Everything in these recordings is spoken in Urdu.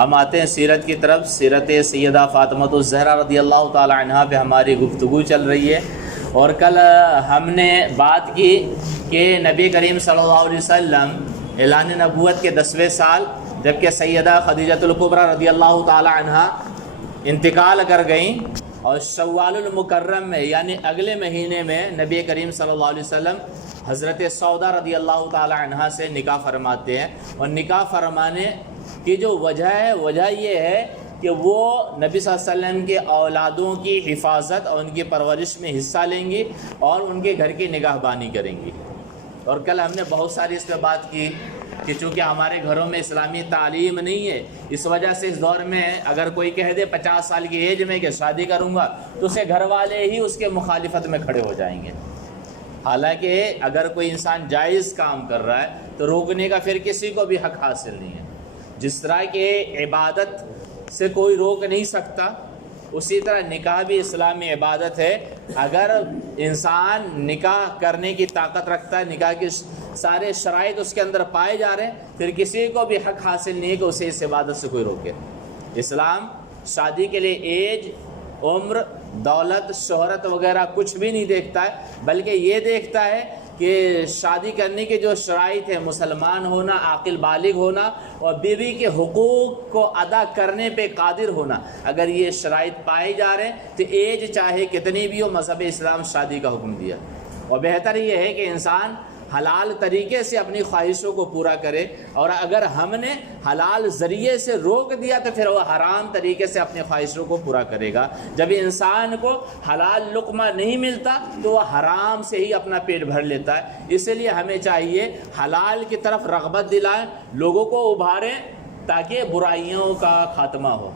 ہم آتے ہیں سیرت کی طرف۔ سیرت سیدہ فاطمۃ الزہرا رضی اللہ تعالی عنہا پہ ہماری گفتگو چل رہی ہے، اور کل ہم نے بات کی کہ نبی کریم صلی اللہ علیہ وسلم اعلان نبوت کے 10ویں سال جبکہ سیدہ خدیجۃ الکبریٰ رضی اللہ تعالی عنہا انتقال کر گئیں، اور شوال المکرم میں یعنی اگلے مہینے میں نبی کریم صلی اللہ علیہ وسلم حضرت سودا رضی اللہ تعالی عنہا سے نکاح فرماتے ہیں۔ اور نکاح فرمانے کی جو وجہ ہے، وجہ یہ ہے کہ وہ نبی صلی اللہ علیہ وسلم کے اولادوں کی حفاظت اور ان کی پرورش میں حصہ لیں گی اور ان کے گھر کی نگہبانی کریں گی۔ اور کل ہم نے بہت ساری اس پہ بات کی کہ چونکہ ہمارے گھروں میں اسلامی تعلیم نہیں ہے، اس وجہ سے اس دور میں اگر کوئی کہہ دے 50 سال کی ایج میں کہ شادی کروں گا تو اسے گھر والے ہی اس کے مخالفت میں کھڑے ہو جائیں گے۔ حالانکہ اگر کوئی انسان جائز کام کر رہا ہے تو روکنے کا پھر کسی کو بھی حق حاصل نہیں ہے۔ جس طرح کہ عبادت سے کوئی روک نہیں سکتا، اسی طرح نکاح بھی اسلامی عبادت ہے۔ اگر انسان نکاح کرنے کی طاقت رکھتا ہے، نکاح کی سارے شرائط اس کے اندر پائے جا رہے ہیں، پھر کسی کو بھی حق حاصل نہیں ہے کہ اسے اس عبادت سے کوئی روکے۔ اسلام شادی کے لیے ایج، عمر، دولت، شہرت وغیرہ کچھ بھی نہیں دیکھتا ہے، بلکہ یہ دیکھتا ہے کہ شادی کرنے کے جو شرائط ہیں، مسلمان ہونا، عاقل بالغ ہونا اور بیوی کے حقوق کو ادا کرنے پہ قادر ہونا۔ اگر یہ شرائط پائے جا رہے ہیں تو ایج چاہے کتنی بھی ہو، مذہب اسلام شادی کا حکم دیا۔ اور بہتر یہ ہے کہ انسان حلال طریقے سے اپنی خواہشوں کو پورا کرے، اور اگر ہم نے حلال ذریعے سے روک دیا تو پھر وہ حرام طریقے سے اپنی خواہشوں کو پورا کرے گا۔ جب انسان کو حلال لقمہ نہیں ملتا تو وہ حرام سے ہی اپنا پیٹ بھر لیتا ہے۔ اس لیے ہمیں چاہیے حلال کی طرف رغبت دلائیں، لوگوں کو ابھاریں تاکہ برائیوں کا خاتمہ ہو۔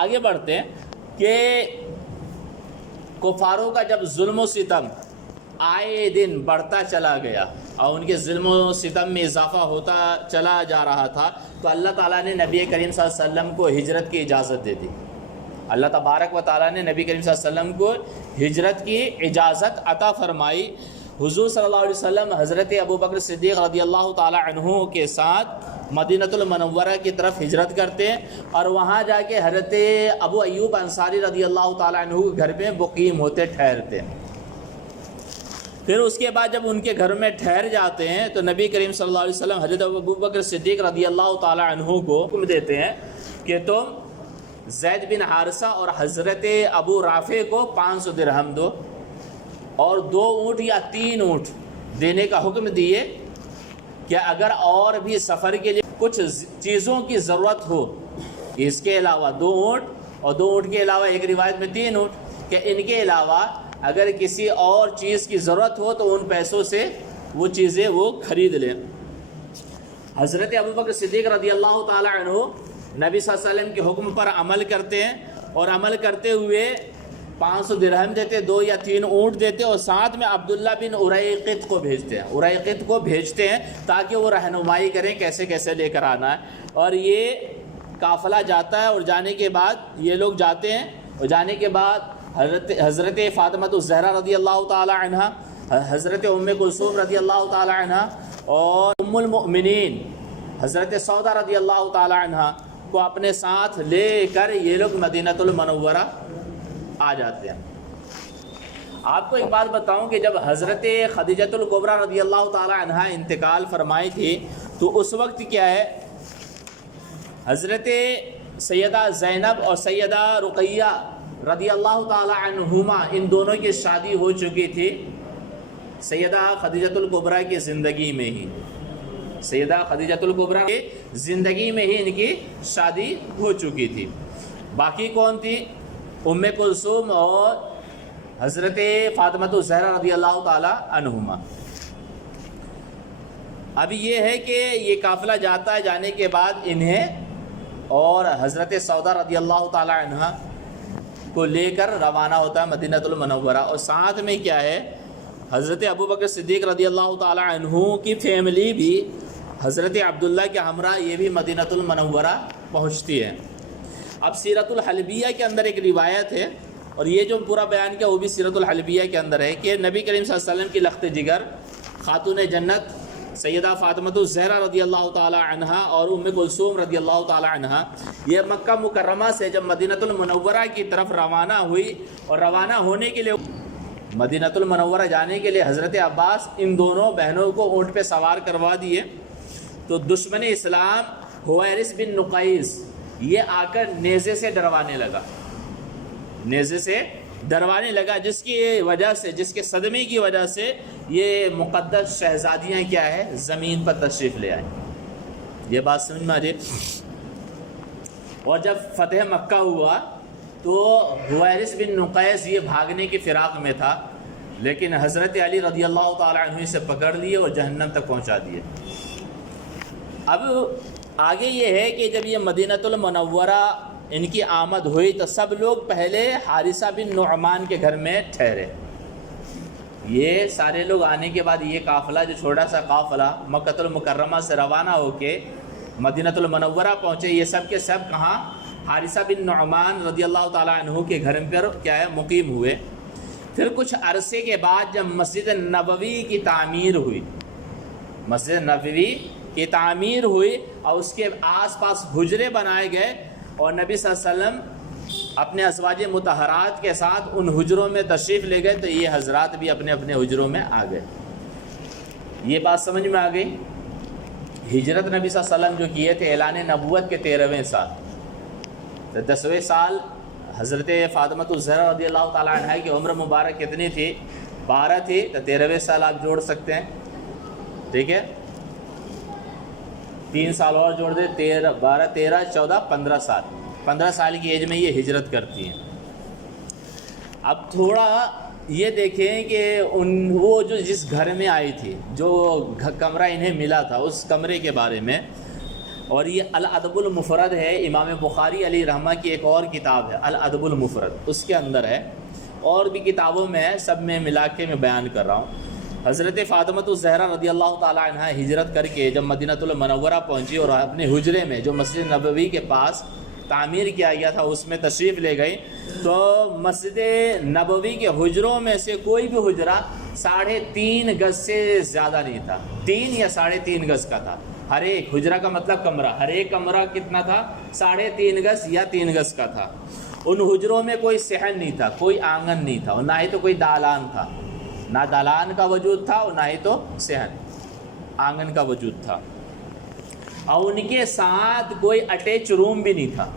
آگے بڑھتے ہیں کہ کفاروں کا جب ظلم و ستم آئے دن بڑھتا چلا گیا اور ان کے ظلم و ستم میں اضافہ ہوتا چلا جا رہا تھا، تو اللہ تعالیٰ نے نبی کریم صلی اللہ علیہ وسلم کو ہجرت کی اجازت دے دی۔ اللہ تبارک و تعالیٰ نے نبی کریم صلی اللہ علیہ وسلم کو ہجرت کی اجازت عطا فرمائی۔ حضور صلی اللہ علیہ وسلم حضرت ابوبکر صدیق رضی اللہ تعالیٰ عنہ کے ساتھ مدینۃ المنورہ کی طرف ہجرت کرتے ہیں، اور وہاں جا کے حضرت ابو ایوب انصاری رضی اللہ تعالیٰ عنہ کے گھر پہ مقیم ہوتے، ٹھہرتے ہیں۔ پھر اس کے بعد جب ان کے گھر میں ٹھہر جاتے ہیں تو نبی کریم صلی اللہ علیہ وسلم حضرت ابوبکر صدیق رضی اللہ تعالیٰ عنہ کو حکم دیتے ہیں کہ تم زید بن حارثہ اور حضرت ابو رافع کو 500 درہم دو، اور 2 اونٹ یا 3 اونٹ دینے کا حکم دیے کہ اگر اور بھی سفر کے لیے کچھ چیزوں کی ضرورت ہو، اس کے علاوہ 2 اونٹ، اور 2 اونٹ کے علاوہ ایک روایت میں 3 اونٹ، کہ ان کے علاوہ اگر کسی اور چیز کی ضرورت ہو تو ان پیسوں سے وہ چیزیں وہ خرید لیں۔ حضرت ابوبکر صدیق رضی اللہ تعالیٰ عنہ نبی صلی اللہ علیہ وسلم کے حکم پر عمل کرتے ہیں، اور عمل کرتے ہوئے 500 درہم دیتے، 2 یا 3 اونٹ دیتے، اور ساتھ میں عبداللہ بن اریقط کو بھیجتے ہیں، اریقط کو بھیجتے ہیں تاکہ وہ رہنمائی کریں کیسے کیسے لے کر آنا ہے۔ اور یہ قافلہ جاتا ہے، اور جانے کے بعد یہ لوگ جاتے ہیں، اور جانے کے بعد حضرت فاطمۃ الزہرا رضی اللہ تعالی عنہ، حضرت ام کلثوم رضی اللہ تعالی عنہ، اور ام المؤمنین حضرت سودا رضی اللہ تعالی عنہ کو اپنے ساتھ لے کر یہ لوگ مدینۃ المنورہ آ جاتے ہیں۔ آپ کو ایک بات بتاؤں کہ جب حضرت خدیجۃ الکبریٰ رضی اللہ تعالی عنہ انتقال فرمائی تھی تو اس وقت کیا ہے، حضرت سیدہ زینب اور سیدہ رقیہ رضی اللہ تعالی عنہما، ان دونوں کی شادی ہو چکی تھی سیدہ خدیجۃ الکبریٰ کی زندگی میں ہی، سیدہ خدیجۃ الکبریٰ کی زندگی میں ہی ان کی شادی ہو چکی تھی۔ باقی کون تھی؟ ام کلثوم اور حضرت فاطمۃ الزہرا رضی اللہ تعالی عنہما۔ اب یہ ہے کہ یہ قافلہ جاتا ہے، جانے کے بعد انہیں اور حضرت سودا رضی اللہ تعالی عنہ کو لے کر روانہ ہوتا ہے مدینۃ المنورہ، اور ساتھ میں کیا ہے، حضرت ابوبکر صدیق رضی اللہ تعالی عنہ کی فیملی بھی حضرت عبداللہ کے ہمراہ یہ بھی مدینۃ المنورہ پہنچتی ہے۔ اب سیرت الحلبیہ کے اندر ایک روایت ہے، اور یہ جو پورا بیان کیا وہ بھی سیرت الحلبیہ کے اندر ہے، کہ نبی کریم صلی اللہ علیہ وسلم کی لخت جگر خاتون جنت سیدہ فاطمہ الزہرا رضی اللہ تعالی عنہا اور ام کلثوم رضی اللہ تعالی عنہا یہ مکہ مکرمہ سے جب مدینہ المنورہ کی طرف روانہ ہوئی اور روانہ ہونے کے لیے مدینہ المنورہ جانے کے لیے حضرت عباس ان دونوں بہنوں کو اونٹ پہ سوار کروا دیے، تو دشمن اسلام حویرث بن نقیس یہ آ کر نیزے سے ڈروانے لگا، نیزے سے ڈروانے لگا، جس کی وجہ سے، جس کے صدمے کی وجہ سے یہ مقدس شہزادیاں کیا ہے زمین پر تشریف لے آئیں۔ یہ بات سمجھ میں آ جائے۔ اور جب فتح مکہ ہوا تو حویرث بن نقیس یہ بھاگنے کی فراق میں تھا، لیکن حضرت علی رضی اللہ تعالیٰ عنہ سے پکڑ لیے اور جہنم تک پہنچا دیے۔ اب آگے یہ ہے کہ جب یہ مدینہ المنورہ ان کی آمد ہوئی تو سب لوگ پہلے حارثہ بن نعمان کے گھر میں ٹھہرے۔ یہ سارے لوگ آنے کے بعد یہ قافلہ، جو چھوٹا سا قافلہ مکہ المکرمہ سے روانہ ہو کے مدینہ المنورہ پہنچے، یہ سب کے سب کہاں؟ حارثہ بن نعمان رضی اللہ تعالیٰ عنہ کے گھر پر کیا ہے مقیم ہوئے۔ پھر کچھ عرصے کے بعد جب مسجد نبوی کی تعمیر ہوئی، مسجد نبوی کی تعمیر ہوئی اور اس کے آس پاس حجرے بنائے گئے اور نبی صلی اللہ علیہ وسلم اپنے ازواج مطہرات کے ساتھ ان حجروں میں تشریف لے گئے، تو یہ حضرات بھی اپنے اپنے حجروں میں آ گئے۔ یہ بات سمجھ میں آ گئی۔ ہجرت نبی صلی اللہ علیہ وسلم جو کیے تھے اعلان نبوت کے 13ویں سال، تو 10ویں سال حضرت فاطمہ الزہرا رضی اللہ تعالیٰ عنہ کی عمر مبارک کتنی تھی؟ 12 تھی، تو 13ویں سال آپ جوڑ سکتے ہیں، ٹھیک ہے، 3 سال اور جوڑ دیں، 12 13 14 15 سال، 15 سال کی ایج میں یہ ہجرت کرتی ہیں۔ اب تھوڑا یہ دیکھیں کہ وہ جو جس گھر میں آئی تھی، جو کمرہ انہیں ملا تھا، اس کمرے کے بارے میں، اور یہ الادب المفرد ہے، امام بخاری علیہ رحمہ کی ایک اور کتاب ہے الادب المفرد، اس کے اندر ہے، اور بھی کتابوں میں ہے، سب میں ملا کے میں بیان کر رہا ہوں۔ حضرت فاطمہ الزہرا رضی اللہ تعالیٰ عنہ ہجرت کر کے جب مدینہ المنورہ پہنچی اور اپنے حجرے میں جو مسجد نبوی کے پاس تعمیر کیا گیا تھا اس میں تشریف لے گئی، تو مسجد نبوی کے حجروں میں سے کوئی بھی حجرہ 3.5 گز سے زیادہ نہیں تھا، 3 یا 3.5 گز کا تھا۔ ہر ایک حجرہ کا مطلب کمرہ، ہر ایک کمرہ کتنا تھا؟ 3.5 گز یا 3 گز کا تھا۔ ان حجروں میں کوئی صحن نہیں تھا، کوئی آنگن نہیں تھا، اور نہ ہی تو کوئی دالان تھا، نہ دالان کا وجود تھا اور نہ ہی تو صحن آنگن کا وجود تھا، اور ان کے ساتھ کوئی اٹیچ روم بھی نہیں تھا۔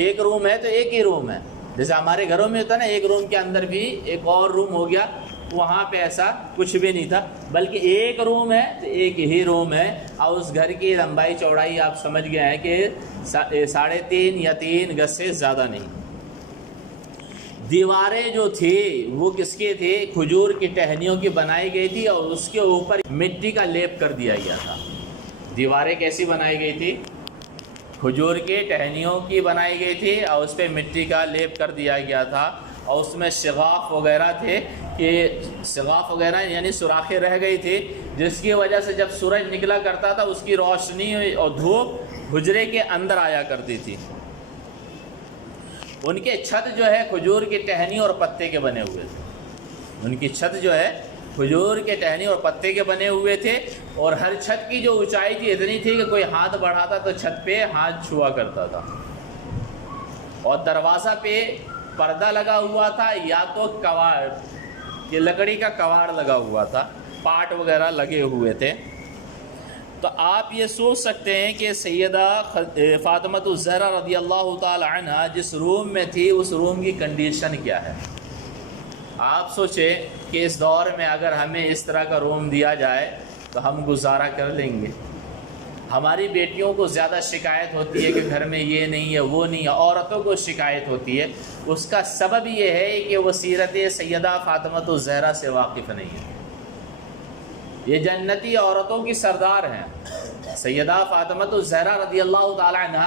ایک روم ہے تو ایک ہی روم ہے، جیسے ہمارے گھروں میں ہوتا ہے نا، ایک روم کے اندر بھی ایک اور روم ہو گیا، وہاں پہ ایسا کچھ بھی نہیں تھا، بلکہ ایک روم ہے تو ایک ہی روم ہے، اور اس گھر کی لمبائی چوڑائی آپ سمجھ گئے ہیں کہ 3.5 یا 3 گز سے زیادہ نہیں۔ دیواریں جو تھی وہ کس کی تھی؟ کھجور کی ٹہنیوں کی بنائی گئی تھی، اور اس کے اوپر مٹی کا لیپ کر دیا گیا تھا۔ دیواریں کیسی بنائی گئی تھی؟ کھجور کی ٹہنیوں کی بنائی گئی تھی، اور اس پہ مٹی کا لیپ کر دیا گیا تھا، اور اس میں شغاف وغیرہ تھے، کہ شغاف وغیرہ یعنی سوراخیں رہ گئی تھی، جس کی وجہ سے جب سورج نکلا کرتا تھا اس کی روشنی اور دھوپ حجرے کے اندر آیا کرتی تھی۔ ان کے چھت جو ہے کھجور کی ٹہنی اور پتے کے بنے ہوئے تھے، ان کی چھت جو ہے کھجور کے ٹہنی اور پتے کے بنے ہوئے تھے، اور ہر چھت کی جو اونچائی تھی اتنی تھی کہ کوئی ہاتھ بڑھاتا تو چھت پہ ہاتھ چھوا کرتا تھا، اور دروازہ پہ پردہ لگا ہوا تھا، یا تو کواڑ، یہ لکڑی کا کواڑ لگا ہوا تھا، پاٹ وغیرہ لگے ہوئے تھے۔ تو آپ یہ سوچ سکتے ہیں کہ سیدہ فاطمہ الزہرا رضی اللہ تعالی عنہ جس روم میں تھی اس روم کی کنڈیشن کیا ہے۔ آپ سوچیں کہ اس دور میں اگر ہمیں اس طرح کا روم دیا جائے تو ہم گزارا کر لیں گے۔ ہماری بیٹیوں کو زیادہ شکایت ہوتی ہے کہ گھر میں یہ نہیں ہے وہ نہیں ہے، عورتوں کو شکایت ہوتی ہے، اس کا سبب یہ ہے کہ وہ سیرت سیدہ فاطمہ الزہرا سے واقف نہیں ہے۔ یہ جنتی عورتوں کی سردار ہیں۔ سیدہ فاطمہ الزہرا رضی اللہ تعالی عنہ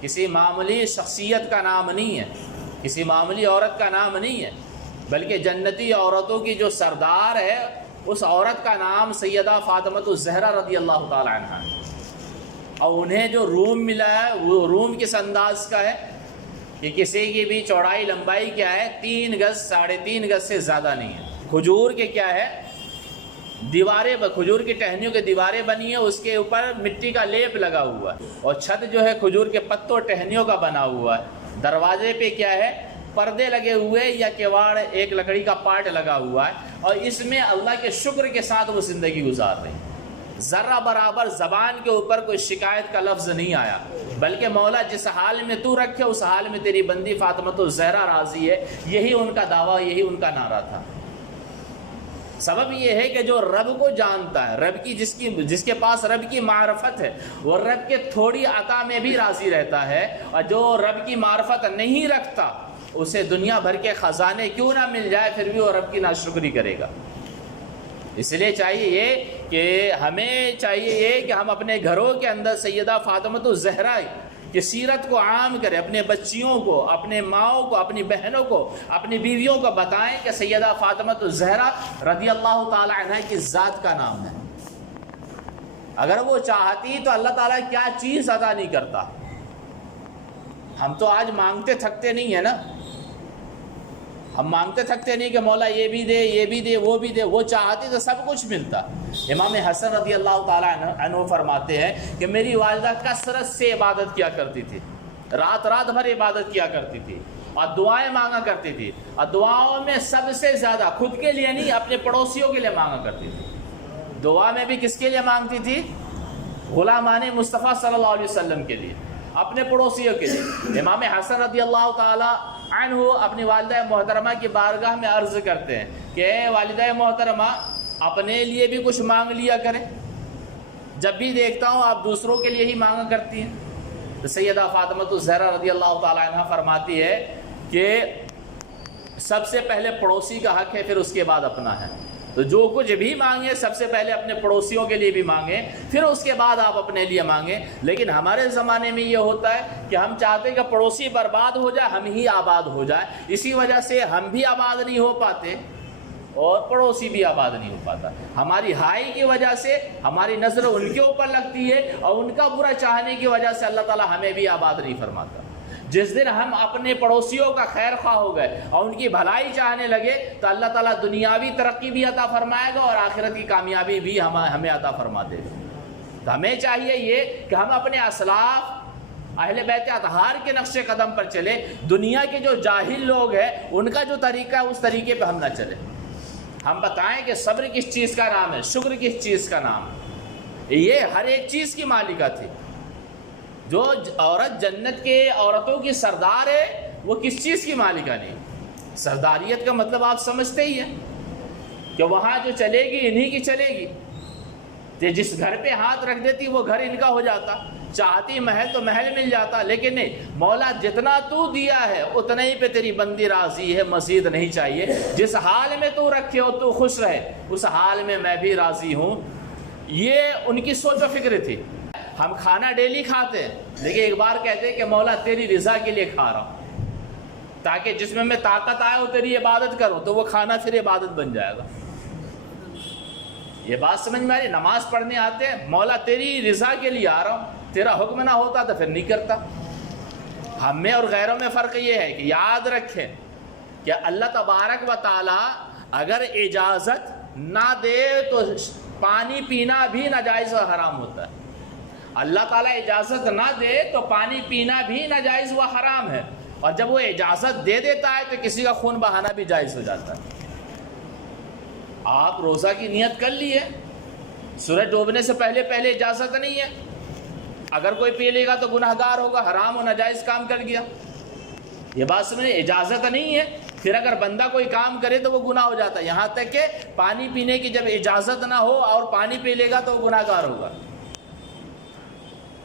کسی معمولی شخصیت کا نام نہیں ہے، کسی معمولی عورت کا نام نہیں ہے، بلکہ جنتی عورتوں کی جو سردار ہے اس عورت کا نام سیدہ فاطمہ الزہرا رضی اللہ تعالی عنہ ہے۔ اور انہیں جو روم ملا ہے وہ روم کس انداز کا ہے کہ کسی کی بھی چوڑائی لمبائی کیا ہے؟ 3 گز 3.5 گز سے زیادہ نہیں ہے۔ کھجور کے کیا ہے؟ دیواریں کھجور کی ٹہنیوں کی دیواریں بنی ہیں، اس کے اوپر مٹی کا لیپ لگا ہوا ہے، اور چھت جو ہے کھجور کے پتوں ٹہنیوں کا بنا ہوا ہے، دروازے پہ کیا ہے پردے لگے ہوئے یا کیواڑ ایک لکڑی کا پارٹ لگا ہوا ہے، اور اس میں اللہ کے شکر کے ساتھ وہ زندگی گزار رہی ہے۔ ذرہ برابر زبان کے اوپر کوئی شکایت کا لفظ نہیں آیا، بلکہ مولا جس حال میں تو رکھے اس حال میں تیری بندی فاطمہ الزہرا راضی ہے، یہی ان کا دعویٰ، یہی ان کا نعرہ تھا۔ سبب یہ ہے کہ جو رب کو جانتا ہے، رب کی جس کے پاس رب کی معرفت ہے، وہ رب کے تھوڑی عطا میں بھی راضی رہتا ہے، اور جو رب کی معرفت نہیں رکھتا اسے دنیا بھر کے خزانے کیوں نہ مل جائے پھر بھی وہ رب کی ناشکری کرے گا۔ اس لیے ہمیں چاہیے یہ کہ ہم اپنے گھروں کے اندر سیدہ فاطمہ الزہرا کی سیرت کو عام کریں، اپنے بچیوں کو، اپنے ماؤں کو، اپنی بہنوں کو، اپنی بیویوں کو بتائیں کہ سیدہ فاطمہ الزہرا رضی اللہ تعالی عنہ کی ذات کا نام ہے۔ اگر وہ چاہتی تو اللہ تعالیٰ کیا چیز ادا نہیں کرتا۔ ہم تو آج مانگتے تھکتے نہیں ہیں نا، ہم مانگتے تھکتے نہیں کہ مولا یہ بھی دے، یہ بھی دے، وہ بھی دے۔ وہ چاہتی تو سب کچھ ملتا۔ امام حسن رضی اللہ تعالیٰ عنہ فرماتے ہیں کہ میری والدہ کثرت سے عبادت کیا کرتی تھی، رات بھر عبادت کیا کرتی تھی، اور دعائیں مانگا کرتی تھی، اور دعاؤں میں سب سے زیادہ خود کے لیے نہیں اپنے پڑوسیوں کے لیے مانگا کرتی تھی۔ دعا میں بھی کس کے لیے مانگتی تھی؟ غلامان مصطفیٰ صلی اللہ علیہ وسلم کے لیے، اپنے پڑوسیوں کے لیے۔ امام حسن رضی اللہ تعالی عنہ اپنی والدہ محترمہ کی بارگاہ میں عرض کرتے ہیں کہ اے والدہ محترمہ، اپنے لیے بھی کچھ مانگ لیا کریں، جب بھی دیکھتا ہوں آپ دوسروں کے لیے ہی مانگا کرتی ہیں۔ تو سیدہ فاطمہ الزہرا رضی اللہ تعالی عنہ فرماتی ہے کہ سب سے پہلے پڑوسی کا حق ہے، پھر اس کے بعد اپنا ہے۔ تو جو کچھ بھی مانگیں سب سے پہلے اپنے پڑوسیوں کے لیے بھی مانگیں، پھر اس کے بعد آپ اپنے لیے مانگیں۔ لیکن ہمارے زمانے میں یہ ہوتا ہے کہ ہم چاہتے ہیں کہ پڑوسی برباد ہو جائے، ہم ہی آباد ہو جائے، اسی وجہ سے ہم بھی آباد نہیں ہو پاتے اور پڑوسی بھی آباد نہیں ہو پاتا۔ ہماری ہائی کی وجہ سے ہماری نظر ان کے اوپر لگتی ہے، اور ان کا برا چاہنے کی وجہ سے اللہ تعالیٰ ہمیں بھی آباد نہیں فرماتا۔ جس دن ہم اپنے پڑوسیوں کا خیر خواہ ہو گئے اور ان کی بھلائی چاہنے لگے تو اللہ تعالیٰ دنیاوی ترقی بھی عطا فرمائے گا اور آخرت کی کامیابی بھی ہمیں عطا فرما دے گا۔ تو ہمیں چاہیے یہ کہ ہم اپنے اسلاف اہل بیت اطہار کے نقش قدم پر چلے۔ دنیا کے جو جاہل لوگ ہیں ان کا جو طریقہ ہے اس طریقے پہ ہم نہ چلیں۔ ہم بتائیں کہ صبر کس چیز کا نام ہے، شکر کس چیز کا نام ہے۔ یہ ہر ایک چیز کی مالکہ تھی۔ جو عورت جنت کے عورتوں کی سردار ہے وہ کس چیز کی مالکہ نہیں؟ سرداریت کا مطلب آپ سمجھتے ہی ہیں کہ وہاں جو چلے گی انہی کی چلے گی۔ کہ جس گھر پہ ہاتھ رکھ دیتی وہ گھر ان کا ہو جاتا، چاہتی محل تو محل مل جاتا، لیکن نہیں، مولا جتنا تو دیا ہے اتنا ہی پہ تیری بندی راضی ہے، مزید نہیں چاہیے۔ جس حال میں تو رکھے ہو تو خوش رہے، اس حال میں میں بھی راضی ہوں۔ یہ ان کی سوچ و فکر تھی۔ ہم کھانا ڈیلی کھاتے ہیں لیکن ایک بار کہتے ہیں کہ مولا تیری رضا کے لیے کھا رہا ہوں، تاکہ جس میں طاقت آئے وہ تیری عبادت کروں، تو وہ کھانا پھر عبادت بن جائے گا۔ یہ بات سمجھ میں آ رہی؟ نماز پڑھنے آتے ہیں، مولا تیری رضا کے لیے آ رہا ہوں، تیرا حکم نہ ہوتا تو پھر نہیں کرتا۔ ہم میں اور غیروں میں فرق یہ ہے کہ یاد رکھیں کہ اللہ تبارک و تعالی اگر اجازت نہ دے تو پانی پینا بھی ناجائز و حرام ہوتا ہے۔ اللہ تعالیٰ اجازت نہ دے تو پانی پینا بھی ناجائز و حرام ہے، اور جب وہ اجازت دے دیتا ہے تو کسی کا خون بہانا بھی جائز ہو جاتا ہے۔ آپ روزہ کی نیت کر لیے، سورج ڈوبنے سے پہلے اجازت نہیں ہے، اگر کوئی پی لے گا تو گناہ گار ہوگا، حرام و ناجائز کام کر گیا۔ یہ بات سمجھے، اجازت نہیں ہے، پھر اگر بندہ کوئی کام کرے تو وہ گناہ ہو جاتا ہے، یہاں تک کہ پانی پینے کی جب اجازت نہ ہو اور پانی پی لے گا تو وہ گناہ گار ہوگا۔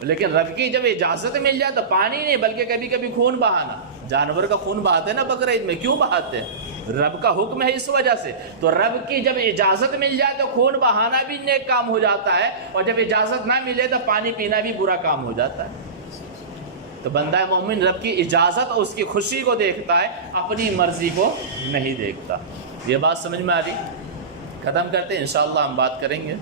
لیکن رب کی جب اجازت مل جائے تو پانی نہیں بلکہ کبھی کبھی خون بہانا، جانور کا خون بہاتے ہیں نا بقرعید میں، کیوں بہاتے ہیں؟ رب کا حکم ہے اس وجہ سے۔ تو رب کی جب اجازت مل جائے تو خون بہانا بھی نیک کام ہو جاتا ہے، اور جب اجازت نہ ملے تو پانی پینا بھی برا کام ہو جاتا ہے۔ تو بندہ مومن رب کی اجازت اور اس کی خوشی کو دیکھتا ہے، اپنی مرضی کو نہیں دیکھتا۔ یہ بات سمجھ میں آ رہی؟ ختم کرتے ہیں، انشاءاللہ ہم بات کریں گے۔